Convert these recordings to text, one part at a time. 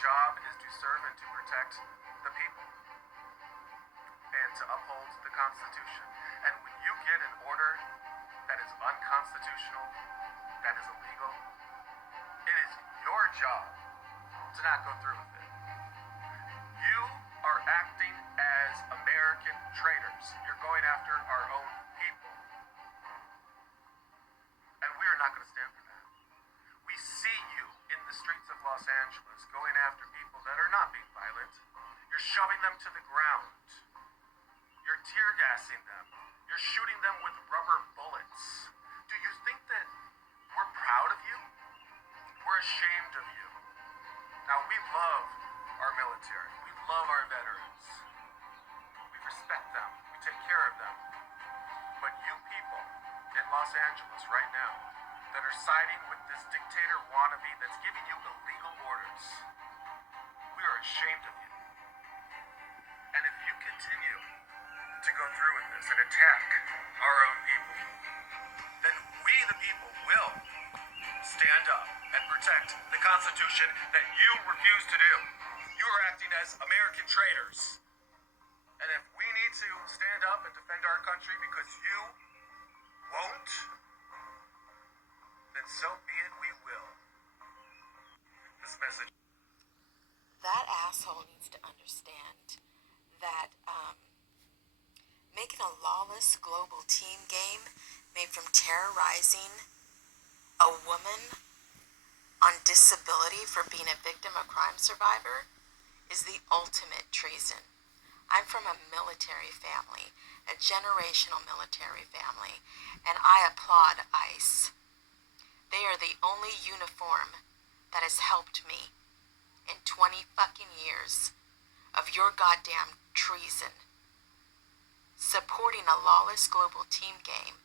job is to serve and to protect the people and to uphold the Constitution. And when you get an order that is unconstitutional, that is illegal, it is your job to not go through with it. You are acting as American traitors. You're going after our own people. And we are not going to stand for that. We see you in the streets of Los Angeles going after people that are not being violent. You're shoving them to the ground. You're tear gassing them. You're shooting them with rubber bullets. Do you think that we're proud of you? We're ashamed of you. Now, we love our military. We love our veterans. We respect them. We take care of them. But you people in Los Angeles right now that are siding with this dictator wannabe that's giving you illegal orders, we are ashamed of you. And if you continue to go through with this and attack our own people, then we, the people, will stand up and protect the Constitution that you refuse to do. You are acting as American traitors. And if we need to stand up and defend our country because you won't, then so be it, we will. This message. That asshole needs to understand that making a lawless global team game made from terrorizing a woman on disability for being a victim of crime survivor is the ultimate treason. I'm from a military family, a generational military family, and I applaud ICE. They are the only uniform that has helped me in 20 fucking years of your goddamn treason. Supporting a lawless global team game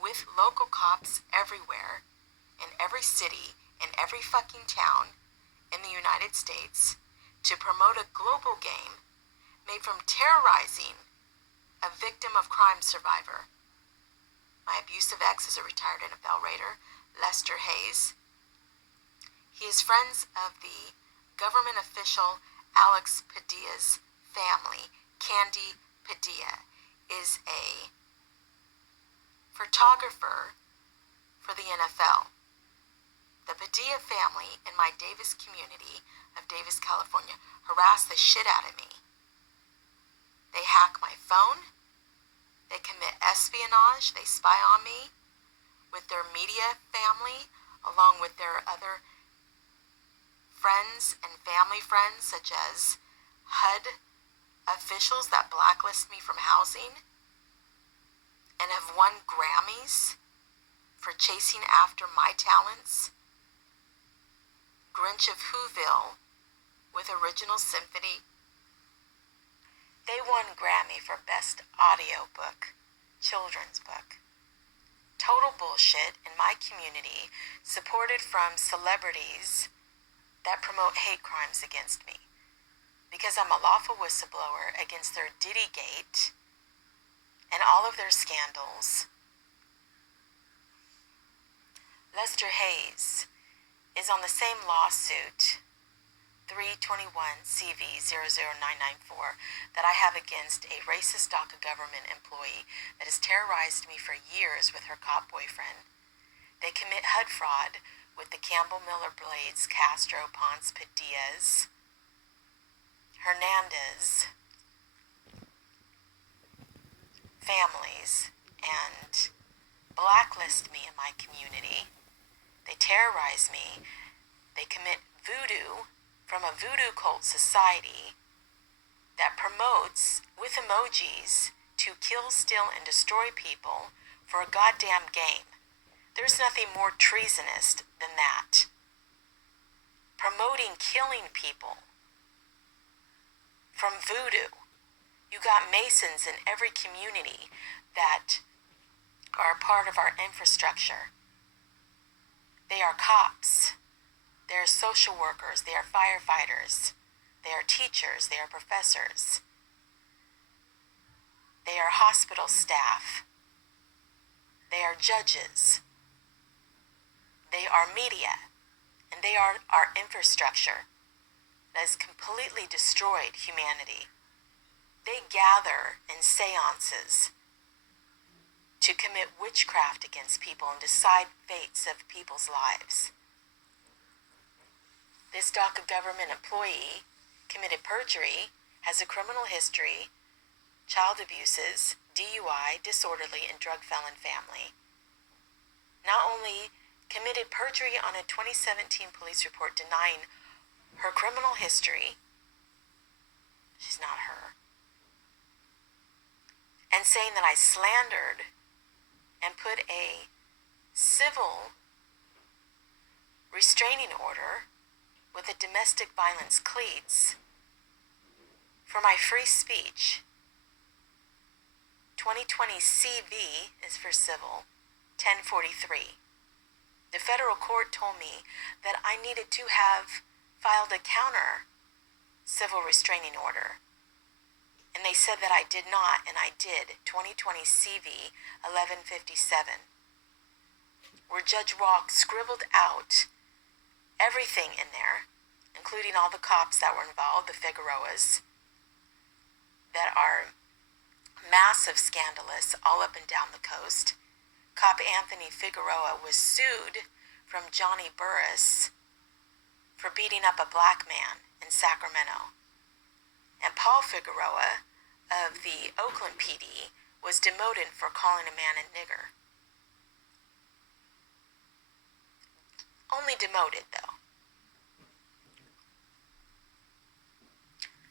with local cops everywhere, in every city, in every fucking town in the United States, to promote a global game made from terrorizing a victim of crime survivor. My abusive ex is a retired NFL Raider, Lester Hayes. He is friends of the government official Alex Padilla's family. Candy Padilla is a photographer for the NFL. The Padilla family in my Davis community of Davis, California, harass the shit out of me. They hack my phone. They commit espionage. They spy on me with their media family, along with their other friends and family friends, such as HUD officials that blacklist me from housing and have won Grammys for chasing after my talents. Grinch of Whoville with Original Symphony. They won Grammy for Best Audiobook, Children's Book. Total bullshit in my community, supported from celebrities that promote hate crimes against me. Because I'm a lawful whistleblower against their Diddygate and all of their scandals. Lester Hayes is on the same lawsuit, 321 CV 00994, that I have against a racist DACA government employee that has terrorized me for years with her cop boyfriend. They commit HUD fraud with the Campbell, Miller, Blades, Castro, Ponce, Padillas, Hernandez families, and blacklist me in my community. They terrorize me. They commit voodoo from a voodoo cult society that promotes, with emojis, to kill, steal, and destroy people for a goddamn game. There's nothing more treasonous than that. Promoting killing people from voodoo. You got Masons in every community that are a part of our infrastructure. They are cops. They are social workers. They are firefighters. They are teachers. They are professors. They are hospital staff. They are judges. They are media. And they are our infrastructure. that has completely destroyed humanity. They gather in seances to commit witchcraft against people and decide fates of people's lives. This DACA government employee committed perjury, has a criminal history, child abuses, DUI, disorderly, and drug felon family. Not only committed perjury on a 2017 police report denying her criminal history, she's not her, and saying that I slandered and put a civil restraining order with a domestic violence cleats for my free speech. 2020 CV is for civil, 1043. The federal court told me that I needed to have filed a counter civil restraining order. And they said that I did not, and I did. 2020 CV 1157. Where Judge Walk scribbled out everything in there, including all the cops that were involved, the Figueroas, that are massive scandalous all up and down the coast. Cop Anthony Figueroa was sued from Johnny Burris for beating up a black man in Sacramento. And Paul Figueroa of the Oakland PD was demoted for calling a man a nigger. Only demoted, though.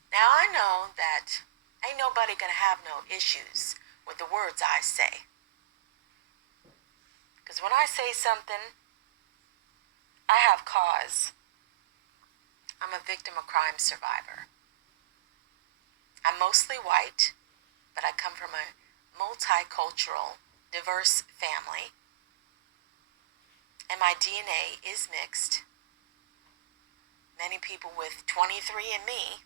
Now I know that ain't nobody gonna have no issues with the words I say. Because when I say something, I have cause. I'm a victim of crime survivor. I'm mostly white, but I come from a multicultural, diverse family. And my DNA is mixed. Many people with 23andMe.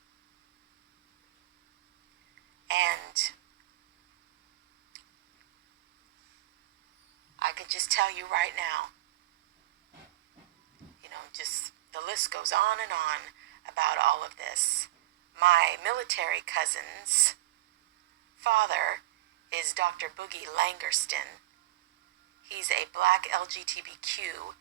And I could just tell you right now, just the list goes on and on about all of this. My military cousin's father is Dr. Boogie Langerston. He's a black LGBTQ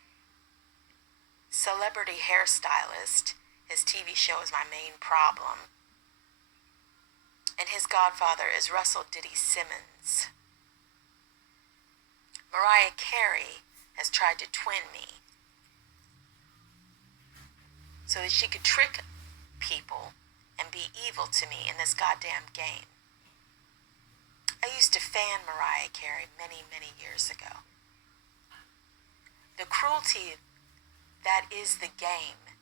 celebrity hairstylist. His TV show is my main problem. And his godfather is Russell Diddy Simmons. Mariah Carey has tried to twin me so that she could trick people and be evil to me in this goddamn game. I used to fan Mariah Carey many, many years ago. The cruelty that is the game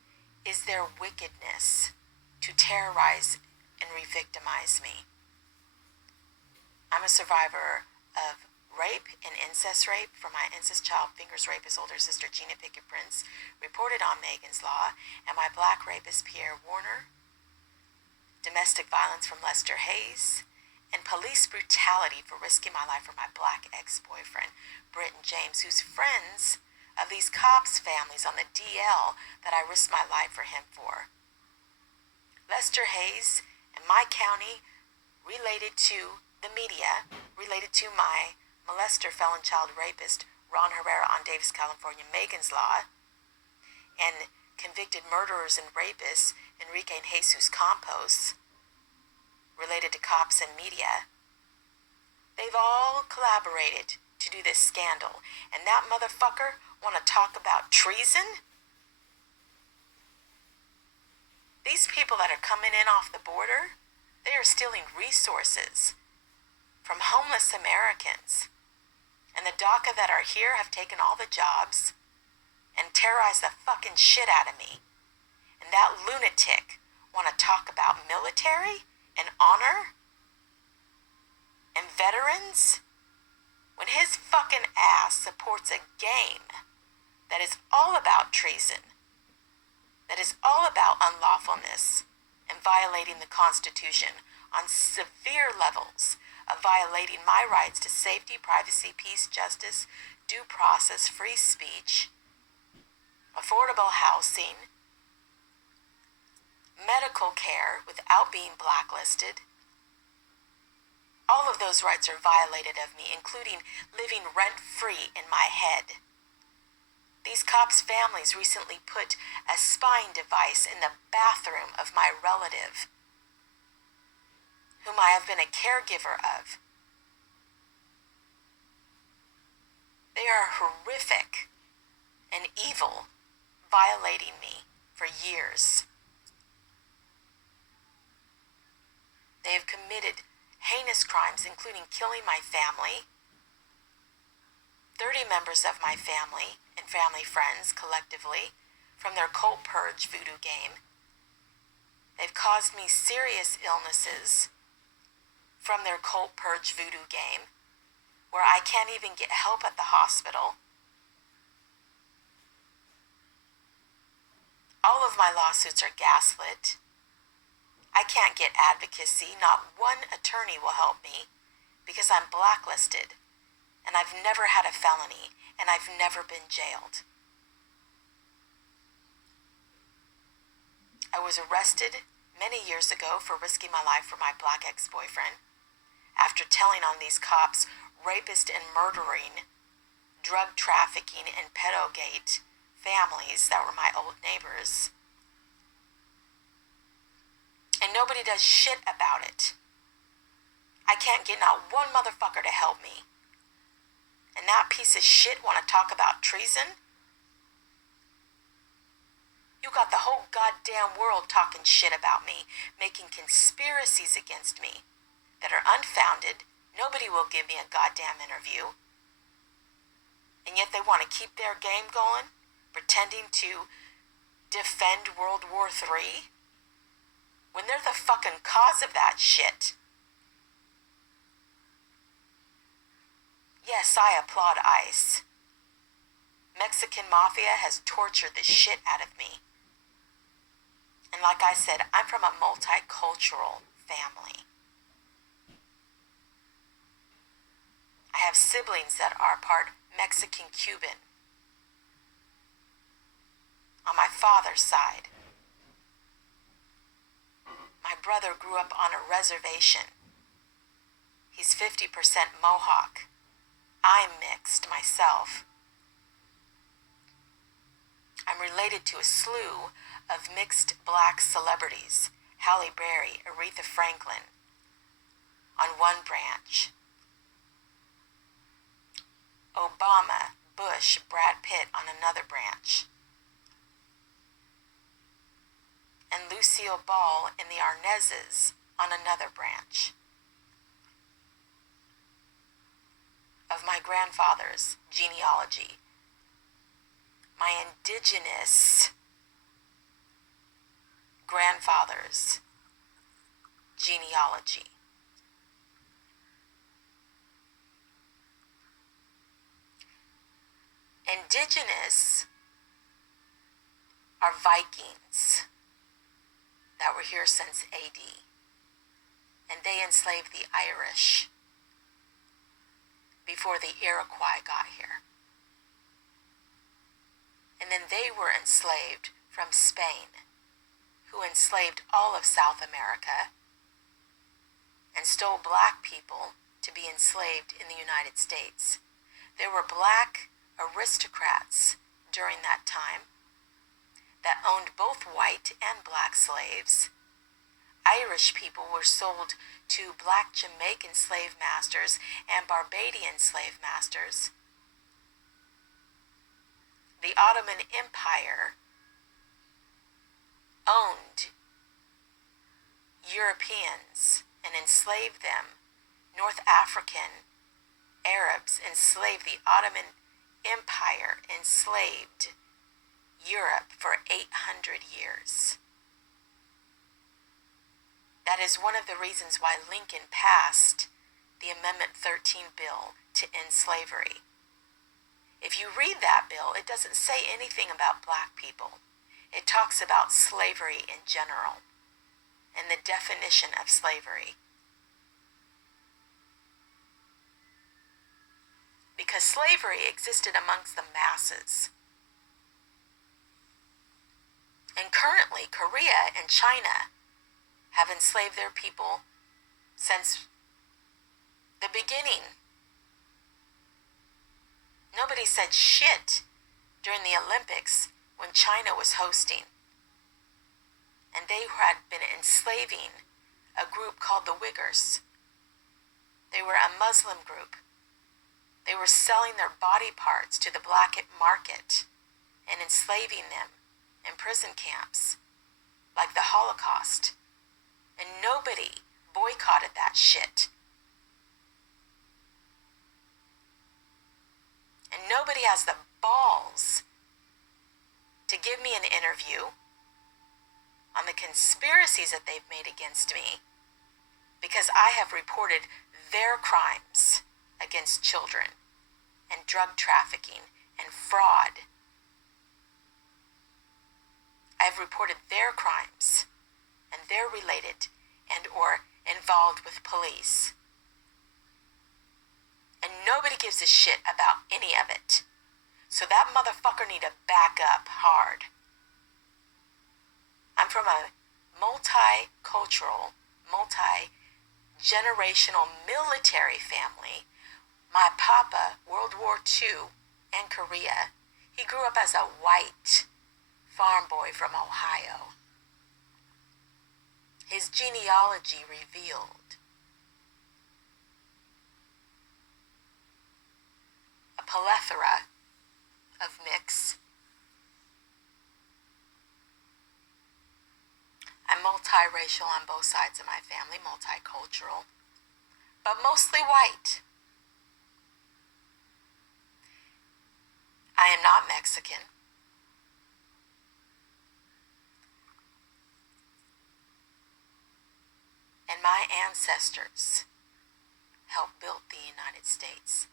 is their wickedness to terrorize and re-victimize me. I'm a survivor of rape and incest rape from my incest child fingers rape his older sister Gina Pickett Prince, reported on Megan's Law, and my black rapist Pierre Warner, domestic violence from Lester Hayes, and police brutality for risking my life for my black ex-boyfriend, Britton James, who's friends of these cops' families on the DL that I risked my life for him for. Lester Hayes in my county related to the media, related to my molester, felon, child rapist, Ron Herrera on Davis, California, Megan's Law, and convicted murderers and rapists, Enrique and Jesus Campos, related to cops and media. They've all collaborated to do this scandal. And that motherfucker want to talk about treason? These people that are coming in off the border, they are stealing resources from homeless Americans. And the DACA that are here have taken all the jobs and terrorized the fucking shit out of me. And that lunatic want to talk about military and honor and veterans when his fucking ass supports a game that is all about treason, that is all about unlawfulness and violating the Constitution on severe levels of violating my rights to safety, privacy, peace, justice, due process, free speech, affordable housing, medical care without being blacklisted. All of those rights are violated of me, including living rent-free in my head. These cops' families recently put a spying device in the bathroom of my relative, whom I have been a caregiver of. They are horrific and evil, violating me for years. They have committed heinous crimes, including killing my family, 30 members of my family and family friends collectively from their cold purge voodoo game. They've caused me serious illnesses from their cold purge voodoo game, where I can't even get help at the hospital. All of my lawsuits are gaslit. I can't get advocacy. Not one attorney will help me because I'm blacklisted, and I've never had a felony, and I've never been jailed. I was arrested many years ago for risking my life for my black ex-boyfriend after telling on these cops, rapist and murdering, drug trafficking and pedogate families that were my old neighbors. And nobody does shit about it. I can't get not one motherfucker to help me. And that piece of shit want to talk about treason? You got the whole goddamn world talking shit about me, making conspiracies against me that are unfounded. Nobody will give me a goddamn interview. And yet they want to keep their game going, pretending to defend World War III, when they're the fucking cause of that shit. Yes, I applaud ICE. Mexican mafia has tortured the shit out of me. And like I said, I'm from a multicultural family. I have siblings that are part Mexican-Cuban on my father's side. My brother grew up on a reservation. He's 50% Mohawk. I'm mixed myself. I'm related to a slew of mixed black celebrities, Halle Berry, Aretha Franklin, on one branch. Obama, Bush, Brad Pitt on another branch. And Lucille Ball and the Arnezes on another branch. Of my grandfather's genealogy, my indigenous grandfather's genealogy. Indigenous are Vikings that were here since AD, and they enslaved the Irish before the Iroquois got here. And then they were enslaved from Spain, who enslaved all of South America and stole black people to be enslaved in the United States. There were black aristocrats during that time that owned both white and black slaves. Irish people were sold to black Jamaican slave masters and Barbadian slave masters. The Ottoman Empire owned Europeans and enslaved them. North African Arabs enslaved the Ottoman Empire, enslaved Europe for 800 years. That is one of the reasons why Lincoln passed the Amendment 13 bill to end slavery. If you read that bill, it doesn't say anything about black people. It talks about slavery in general and the definition of slavery. Because slavery existed amongst the masses. And currently, Korea and China have enslaved their people since the beginning. Nobody said shit during the Olympics when China was hosting. And they had been enslaving a group called the Uyghurs. They were a Muslim group. They were selling their body parts to the black market and enslaving them in prison camps, like the Holocaust. And nobody boycotted that shit. And nobody has the balls to give me an interview on the conspiracies that they've made against me, because I have reported their crimes against children and drug trafficking and fraud. I've reported their crimes, and they're related and or involved with police. And nobody gives a shit about any of it. So that motherfucker need to back up hard. I'm from a multicultural, multi-generational military family. My papa, World War II and Korea, he grew up as a white farm boy from Ohio. His genealogy revealed a plethora of mix. I'm multiracial on both sides of my family, multicultural, but mostly white. I am not Mexican. And my ancestors helped build the United States.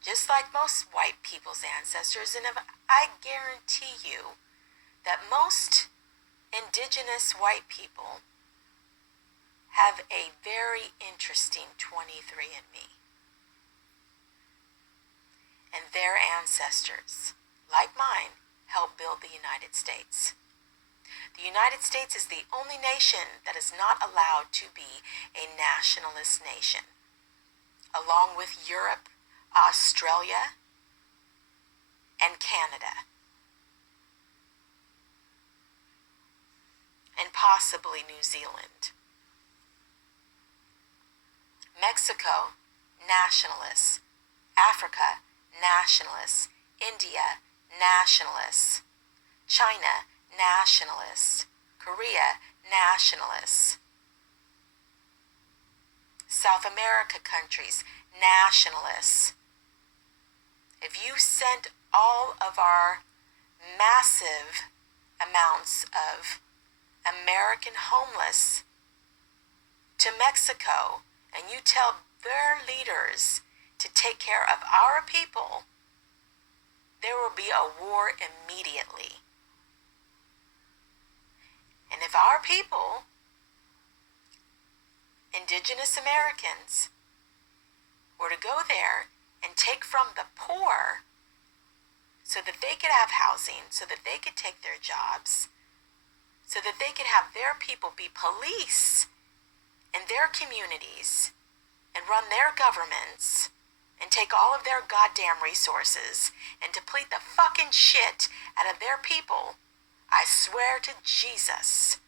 Just like most white people's ancestors, and I guarantee you that most indigenous white people have a very interesting 23andMe. And their ancestors, like mine, helped build the United States. The United States is the only nation that is not allowed to be a nationalist nation, along with Europe, Australia, and Canada, and possibly New Zealand. Mexico, nationalists. Africa, nationalists. India, nationalists. China, nationalists. Korea, nationalists. South America countries, nationalists. If you sent all of our massive amounts of American homeless to Mexico, and you tell their leaders to take care of our people, there will be a war immediately. And if our people, indigenous Americans, were to go there and take from the poor so that they could have housing, so that they could take their jobs, so that they could have their people be police in their communities and run their governments and take all of their goddamn resources and deplete the fucking shit out of their people, I swear to Jesus,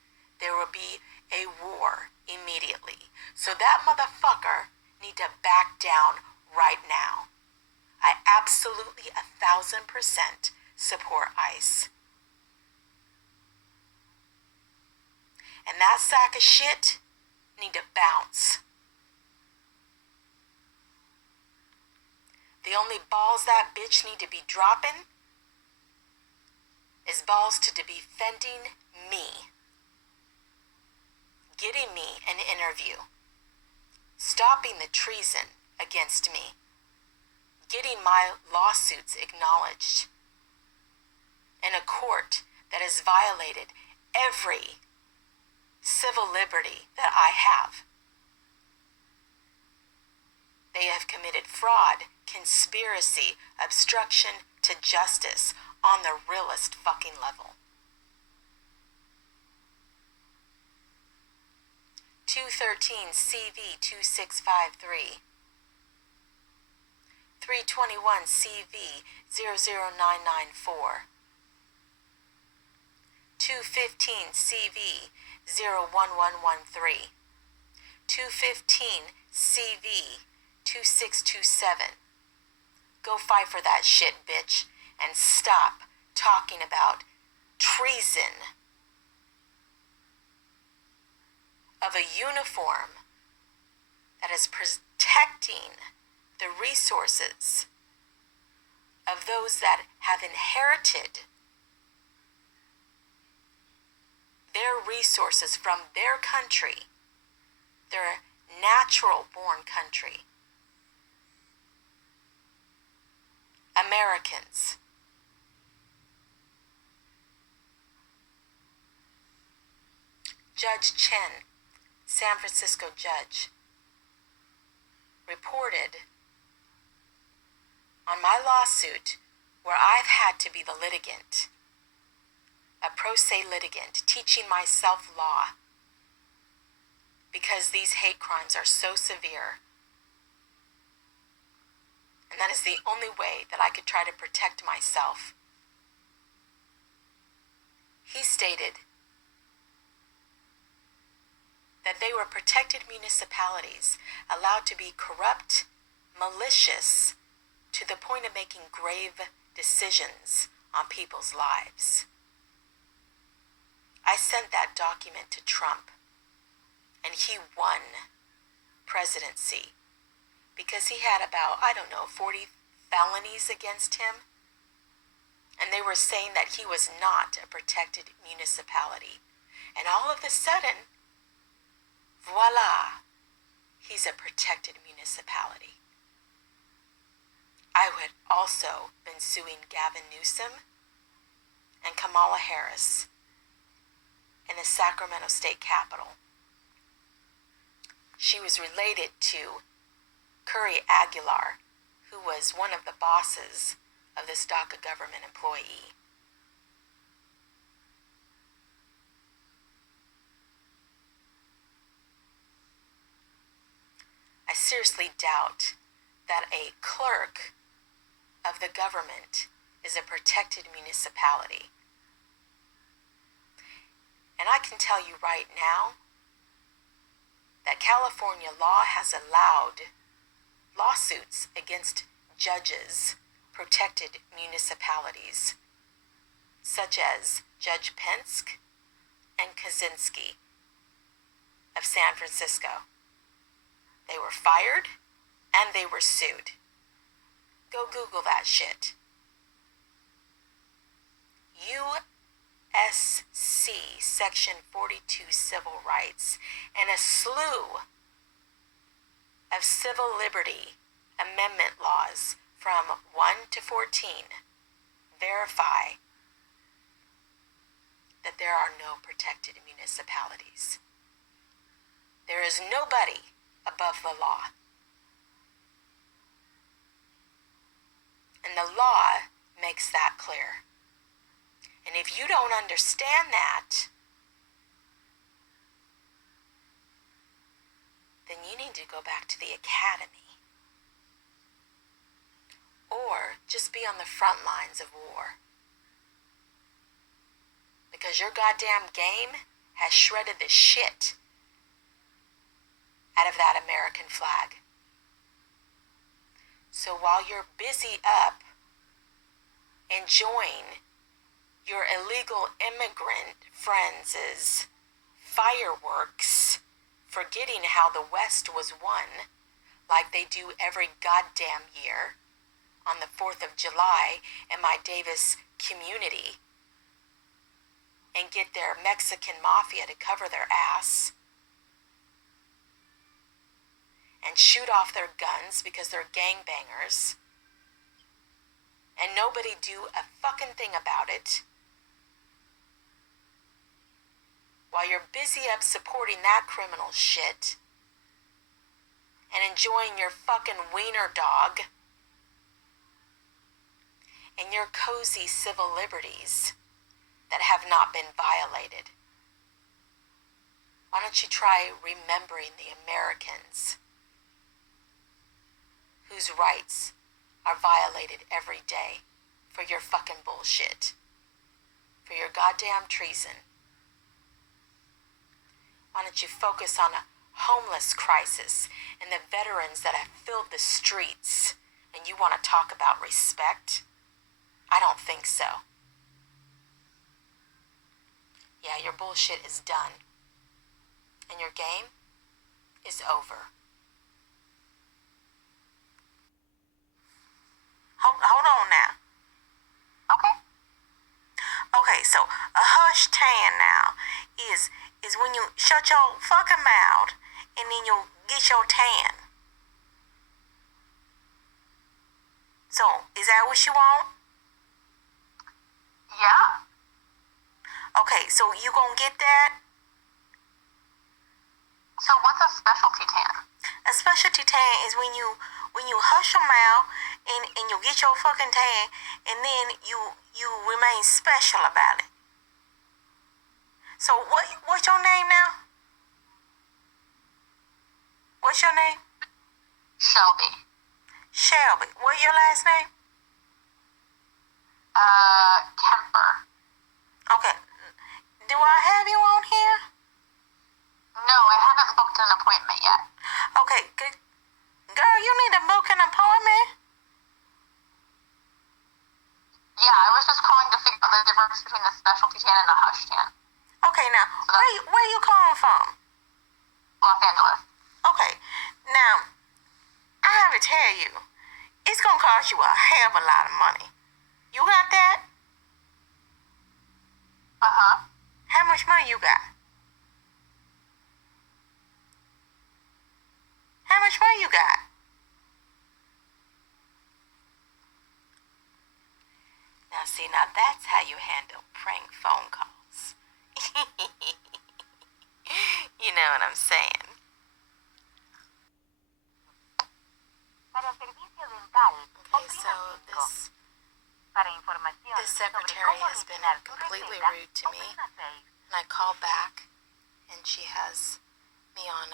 there will be a war immediately. So that motherfucker need to back down right now. I absolutely 1,000% support ICE. And that sack of shit need to bounce. The only balls that bitch need to be dropping is balls to be defending me. Getting me an interview. Stopping the treason against me. Getting my lawsuits acknowledged in a court that has violated every civil liberty that I have. They have committed fraud, conspiracy, obstruction to justice on the realest fucking level. 213 CV 2653, 321 CV 00994, 215 CV 01113, 215 CV 2627. Go fight for that shit, bitch, and stop talking about treason of a uniform that is protecting the resources of those that have inherited their resources from their country, their natural born country. Americans. Judge Chen, San Francisco judge, reported on my lawsuit where I've had to be the litigant, a pro se litigant, teaching myself law because these hate crimes are so severe. And that is the only way that I could try to protect myself. He stated that they were protected municipalities allowed to be corrupt, malicious, to the point of making grave decisions on people's lives. I sent that document to Trump, and he won presidency because he had about, 40 felonies against him. And they were saying that he was not a protected municipality. And all of a sudden, voila, he's a protected municipality. I had also been suing Gavin Newsom and Kamala Harris in the Sacramento State Capitol. She was related to Curry Aguilar, who was one of the bosses of this DACA government employee. I seriously doubt that a clerk of the government is a protected municipality. And I can tell you right now that California law has allowed lawsuits against judges, protected municipalities, such as Judge Penske and Kaczynski of San Francisco. They were fired and they were sued. Go Google that shit. USC Section 42 Civil Rights and a slew of civil liberty amendment laws from 1 to 14 verify that there are no protected municipalities. There is nobody above the law. And the law makes that clear. And if you don't understand that, then you need to go back to the academy. Or just be on the front lines of war. Because your goddamn game has shredded the shit out of that American flag. So while you're busy up enjoying your illegal immigrant friends' fireworks, forgetting how the West was won, like they do every goddamn year on the 4th of July in my Davis community, and get their Mexican mafia to cover their ass and shoot off their guns because they're gangbangers, and nobody do a fucking thing about it, while you're busy up supporting that criminal shit and enjoying your fucking wiener dog and your cozy civil liberties that have not been violated. Why don't you try remembering the Americans whose rights are violated every day for your fucking bullshit, for your goddamn treason? Why don't you focus on a homeless crisis and the veterans that have filled the streets, and you want to talk about respect? I don't think so. Yeah, your bullshit is done. And your game is over. Hold on now. Okay. Okay, so a hush tan now is when you shut your fucking mouth and then you get your tan. So, is that what you want? Yeah. Okay, so you gonna get that? So what's a specialty tan? A specialty tan is when you hush your mouth and you get your fucking tan and then you remain special about it. So what's your name now? What's your name? Shelby. Shelby. What's your last name? Kemper. Okay. Do I have you on here? No, I haven't booked an appointment yet. Okay, good. Girl, you need to book an appointment. Yeah, I was just calling to figure out the difference between the specialty tan and the hush tan. Okay, now, where you calling from? Los Angeles. Okay, now, I have to tell you, it's gonna cost you a hell of a lot of money. You got that? Uh-huh. How much money you got? How much money you got? Now, see, now that's how you handle prank phone calls. You know what I'm saying? Okay, so this secretary has been completely rude to me, and I call back, and she has me on